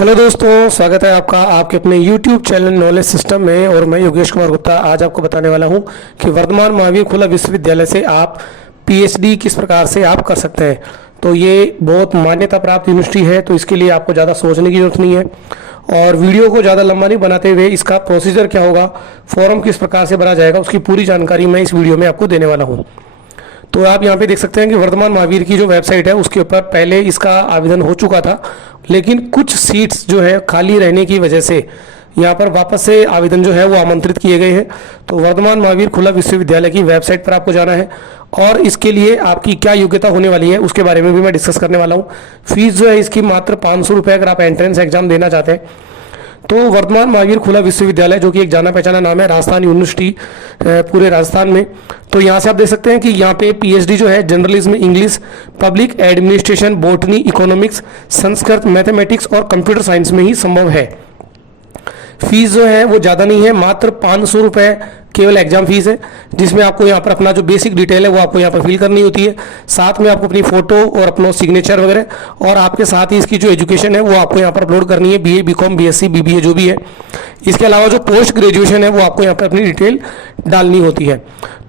Hello दोस्तों, स्वागत है आपका आपके अपने YouTube चैनल नॉलेज सिस्टम में। और मैं योगेश कुमार गुप्ता आज आपको बताने वाला हूं कि वर्धमान महावीर खुला विश्वविद्यालय से आप पीएचडी किस प्रकार से आप कर सकते हैं। तो ये बहुत मान्यता प्राप्त यूनिवर्सिटी है, तो इसके लिए आपको ज़्यादा सोचने की जरूरत नहीं है। और वीडियो को ज़्यादा लंबा नहीं बनाते हुए इसका प्रोसीजर क्या होगा, फॉर्म किस प्रकार से भरा जाएगा, उसकी पूरी जानकारी मैं इस वीडियो में आपको देने वाला हूँ। तो आप यहाँ पे देख सकते हैं कि वर्धमान महावीर की जो वेबसाइट है उसके ऊपर पहले इसका आवेदन हो चुका था, लेकिन कुछ सीट्स जो है खाली रहने की वजह से यहाँ पर वापस से आवेदन जो है वो आमंत्रित किए गए हैं। तो वर्धमान महावीर खुला विश्वविद्यालय की वेबसाइट पर आपको जाना है और इसके लिए आपकी क्या योग्यता होने वाली है उसके बारे में भी मैं डिस्कस करने वाला हूँ। फीस जो है इसकी मात्र 500 रुपये अगर आप एंट्रेंस एग्जाम देना चाहते हैं। तो वर्धमान महावीर खुला विश्वविद्यालय जो कि एक जाना पहचाना नाम है राजस्थान यूनिवर्सिटी पूरे राजस्थान में। तो यहाँ से आप देख सकते हैं कि यहाँ पे पीएचडी जो है journalism, English, public administration, botany, economics, Sanskrit, mathematics और कंप्यूटर साइंस में ही संभव है। फीस जो है वो ज़्यादा नहीं है, मात्र 500 रुपये केवल एग्जाम फीस है, जिसमें आपको यहाँ पर अपना जो बेसिक डिटेल है वो आपको यहाँ पर फिल करनी होती है। साथ में आपको अपनी फोटो और अपना सिग्नेचर वगैरह, और आपके साथ ही इसकी जो एजुकेशन है वो आपको यहाँ पर अपलोड करनी है, बीए, बीकॉम, बीएससी, बीबीए जो भी है। इसके अलावा जो पोस्ट ग्रेजुएशन है वो आपको यहाँ पर अपनी डिटेल डालनी होती है।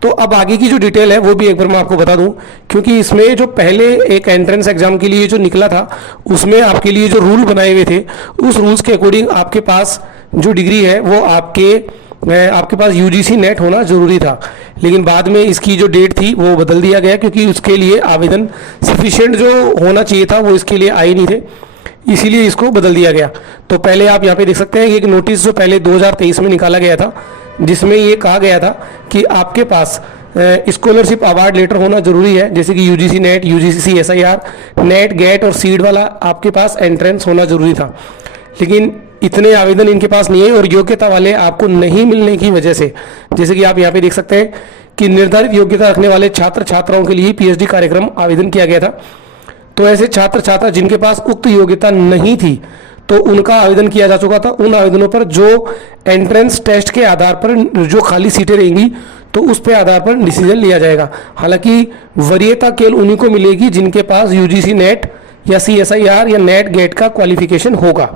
तो अब आगे की जो डिटेल है वो भी एक बार मैं आपको बता दूं, क्योंकि इसमें जो पहले एक एंट्रेंस एग्जाम के लिए जो निकला था उसमें आपके लिए जो रूल बनाए हुए थे उस रूल्स के अकॉर्डिंग आपके पास जो डिग्री है वो आपके पास यूजीसी नेट होना जरूरी था। लेकिन बाद में इसकी जो डेट थी वो बदल दिया गया, क्योंकि उसके लिए आवेदन सफिशिएंट जो होना चाहिए था वो इसके लिए आए नहीं थे, इसीलिए इसको बदल दिया गया। तो पहले आप यहाँ पे देख सकते हैं कि एक नोटिस जो पहले 2023 में निकाला गया था, जिसमें ये कहा गया था कि आपके पास स्कॉलरशिप अवार्ड लेटर होना जरूरी है, जैसे कि UGC NET, UGC SIR, NET, GATE और सीड वाला आपके पास एंट्रेंस होना जरूरी था। लेकिन इतने आवेदन इनके पास नहीं है और योग्यता वाले आपको नहीं मिलने की वजह से, जैसे कि आप यहाँ पे देख सकते हैं कि निर्धारित योग्यता रखने वाले छात्र छात्राओं के लिए पीएचडी कार्यक्रम आवेदन किया गया था। तो ऐसे छात्र छात्रा जिनके पास उक्त योग्यता नहीं थी तो उनका आवेदन किया जा चुका था। उन आवेदनों पर जो एंट्रेंस टेस्ट के आधार पर जो खाली सीटें रहेंगी तो उस पे आधार पर डिसीजन लिया जाएगा। हालांकि वरीयता केवल उन्हीं को मिलेगी जिनके पास यूजीसी नेट या सीएसआईआर या नेट गेट का क्वालिफिकेशन होगा।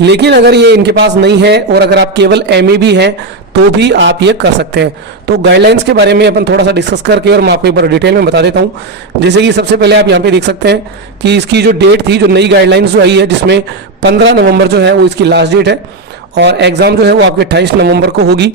लेकिन अगर ये इनके पास नहीं है और अगर आप केवल एमए भी हैं तो भी आप ये कर सकते हैं। तो गाइडलाइंस के बारे में अपन थोड़ा सा डिस्कस करके और मैं आपको एक बार डिटेल में बता देता हूं। जैसे कि सबसे पहले आप यहाँ पे देख सकते हैं कि इसकी जो डेट थी, जो नई गाइडलाइंस जो आई है, जिसमें 15 नवंबर जो है वो इसकी लास्ट डेट है और एग्जाम जो है वो आपके 28 नवंबर को होगी।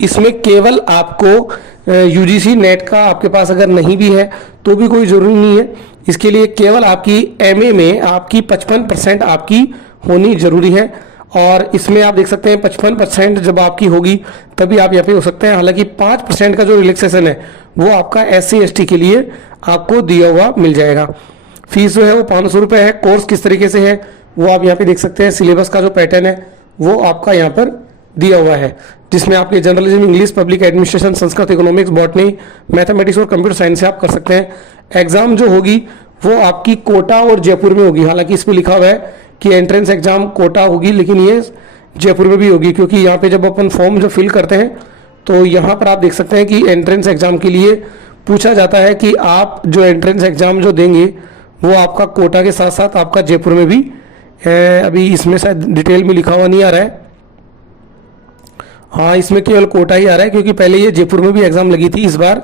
इसमें केवल आपको यूजीसी नेट का आपके पास अगर नहीं भी है तो भी कोई ज़रूरी नहीं है। इसके लिए केवल आपकी एमए में आपकी 55% आपकी होनी जरूरी है। और इसमें आप देख सकते हैं 55% जब आपकी होगी तभी आप यहाँ पे हो सकते हैं। हालांकि 5% का जो रिलैक्सेशन है वो आपका SC ST के लिए आपको दिया हुआ मिल जाएगा। फीस जो है वो 500 रुपये है। कोर्स किस तरीके से है वो आप यहाँ पे देख सकते हैं। सिलेबस का जो पैटर्न है वो आपका यहाँ पर दिया हुआ है, जिसमें आपके journalism, English, public administration, Sanskrit, economics, botany, mathematics और कंप्यूटर साइंस से आप कर सकते हैं। एग्जाम जो होगी वो आपकी कोटा और जयपुर में होगी। हालांकि इस पर लिखा हुआ है कि एंट्रेंस एग्जाम कोटा होगी, लेकिन ये जयपुर में भी होगी, क्योंकि यहाँ पे जब अपन फॉर्म जो फिल करते हैं तो यहाँ पर आप देख सकते हैं कि एंट्रेंस एग्जाम के लिए पूछा जाता है कि आप जो एंट्रेंस एग्जाम जो देंगे वो आपका कोटा के साथ साथ आपका जयपुर में भी अभी इसमें शायद डिटेल में लिखा हुआ नहीं आ रहा है। हाँ, इसमें केवल कोटा ही आ रहा है, क्योंकि पहले ये जयपुर में भी एग्जाम लगी थी, इस बार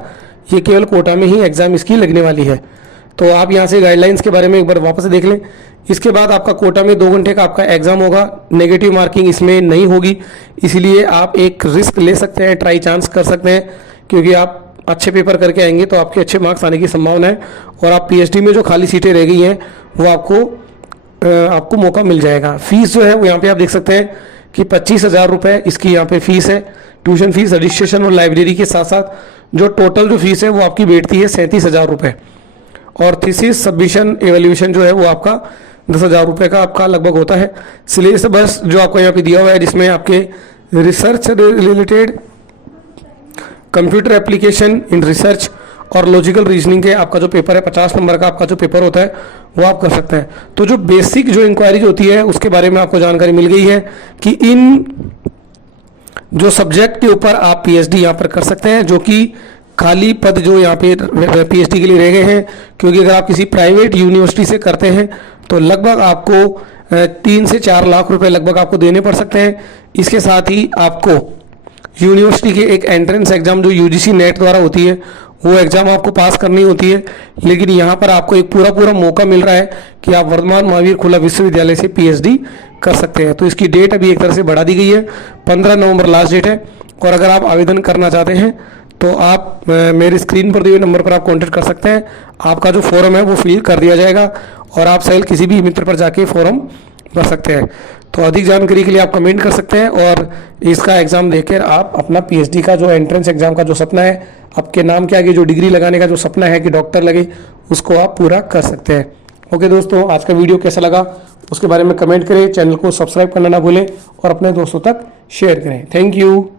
ये केवल कोटा में ही एग्जाम इसकी लगने वाली है। तो आप यहाँ से गाइडलाइंस के बारे में एक बार वापस से देख लें। इसके बाद आपका कोटा में 2 घंटे का आपका एग्जाम होगा। नेगेटिव मार्किंग इसमें नहीं होगी, इसीलिए आप एक रिस्क ले सकते हैं, ट्राई चांस कर सकते हैं, क्योंकि आप अच्छे पेपर करके आएंगे तो आपके अच्छे मार्क्स आने की संभावना है और आप पीएचडी में जो खाली सीटें रह गई हैं वो आपको मौका मिल जाएगा। फीस जो है वो यहाँ पे आप देख सकते हैं कि 25,000 रुपये इसकी यहाँ पे फीस है। ट्यूशन फीस, रजिस्ट्रेशन और लाइब्रेरी के साथ साथ जो टोटल जो फीस है वो आपकी बैठती है 37,000 रुपये। और थीसिस, सबमिशन, एवेल्यूएशन जो है वो आपका 10,000 रुपये का आपका लगभग होता है। सिलेबस जो आपको यहाँ पे दिया हुआ है, जिसमें आपके research related, computer application in research और लॉजिकल रीजनिंग के आपका जो पेपर है 50 नंबर का आपका जो पेपर होता है वो आप कर सकते हैं। तो जो बेसिक जो इंक्वायरी होती है उसके बारे में आपको जानकारी मिल गई है कि इन जो सब्जेक्ट के ऊपर आप पीएचडी यहाँ पर कर सकते हैं, जो कि खाली पद जो यहाँ पे पीएचडी के लिए रह गए हैं। क्योंकि अगर आप किसी प्राइवेट यूनिवर्सिटी से करते हैं तो लगभग आपको 3 से 4 लाख रुपए लगभग आपको देने पड़ सकते हैं। इसके साथ ही आपको यूनिवर्सिटी के एक एंट्रेंस एग्जाम जो यूजीसी नेट द्वारा होती है वो एग्जाम आपको पास करनी होती है। लेकिन यहाँ पर आपको एक पूरा मौका मिल रहा है कि आप वर्धमान महावीर खुला विश्वविद्यालय से पीएचडी कर सकते हैं। तो इसकी डेट अभी एक तरह से बढ़ा दी गई है, 15 नवंबर लास्ट डेट है। और अगर आप आवेदन करना चाहते हैं तो आप मेरे स्क्रीन पर दिए हुए नंबर पर आप कॉन्टैक्ट कर सकते हैं। आपका जो फॉर्म है वो फिल कर दिया जाएगा और आप सेल किसी भी मित्र पर जाके फॉर्म भर सकते हैं। तो अधिक जानकारी के लिए आप कमेंट कर सकते हैं और इसका एग्ज़ाम देकर आप अपना पीएचडी का जो एंट्रेंस एग्ज़ाम का जो सपना है, आपके नाम के आगे जो डिग्री लगाने का जो सपना है कि डॉक्टर लगे, उसको आप पूरा कर सकते हैं। ओके दोस्तों, आज का वीडियो कैसा लगा उसके बारे में कमेंट करें, चैनल को सब्सक्राइब करना ना भूलें और अपने दोस्तों तक शेयर करें। Thank you.